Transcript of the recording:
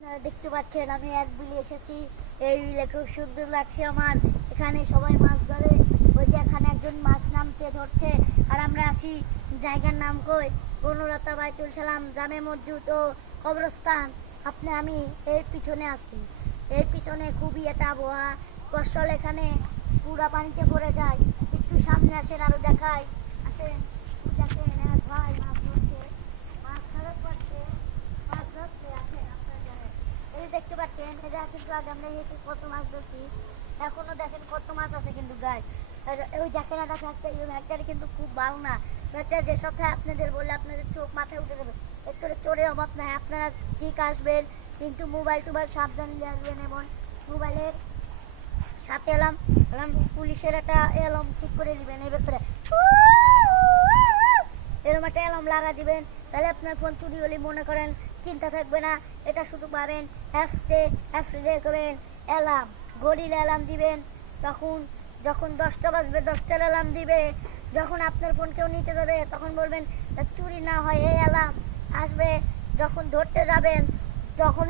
আপনারা দেখতে পাচ্ছেন আমি এক বিলে এসেছি। এই বিলে খুব সুন্দর লাগছে আমার। এখানে সবাই মাছ ধরে। ওই যে এখানে একজন মাছ নামছে ধরছে, আর আমরা আছি জায়গার নাম কই বনলতা বাইতুল সালাম জামে মসজিদ ও কবরস্থান। আমি এর পিছনে আছি। এর পিছনে খুবই একটা আবহাওয়া ফসল এখানে পুরা পানিতে ভরে যায়। একটু সামনে আসেন আরো দেখায়। আসেন দেখেন এক ভাই মাছ ধরছে, মাছ ধরার পড়ছে, মাছ ধরছে। আসেন আপনারা দেখেন, এই যে দেখতে পাচ্ছেন এটা কিন্তু আগে আমরা এসে কত মাছ ধরছি, এখনো দেখেন কত মাছ আছে কিন্তু গায়ে। আর ওই দেখেন একটা ফ্যাক্টরি, ওই ফ্যাক্টরি কিন্তু খুব ভালো না। ফ্যাক্টরি যেসব খায় আপনাদের বললে আপনাদের চোখ মাথায় উঠে যাবে। একটু চোরের অভাব নাই, আপনারা ঠিক আসবেন, কিন্তু মোবাইল টোবাইল সাবধান নিয়ে আসবেন। এবং মোবাইলের সাথে এলাম পুলিশের একটা এলাম ঠিক করে দিবেন। এই ব্যাপারে এরকম একটা অ্যালার্ম লাগা দিবেন, তাহলে আপনার ফোন চুরি হলে মনে করেন চিন্তা থাকবে না। এটা শুধু পাবেন অ্যাপসে করবেন অ্যালার্ম, ঘড়ির অ্যালার্ম দিবেন। তখন যখন 10টা বাজবে 10টার অ্যালার্ম দিবে। যখন আপনার ফোন কেউ নিতে যাবে তখন বলবেন চুরি না হয়, এই অ্যালার্ম আসবে। যখন ধরতে যাবেন তখন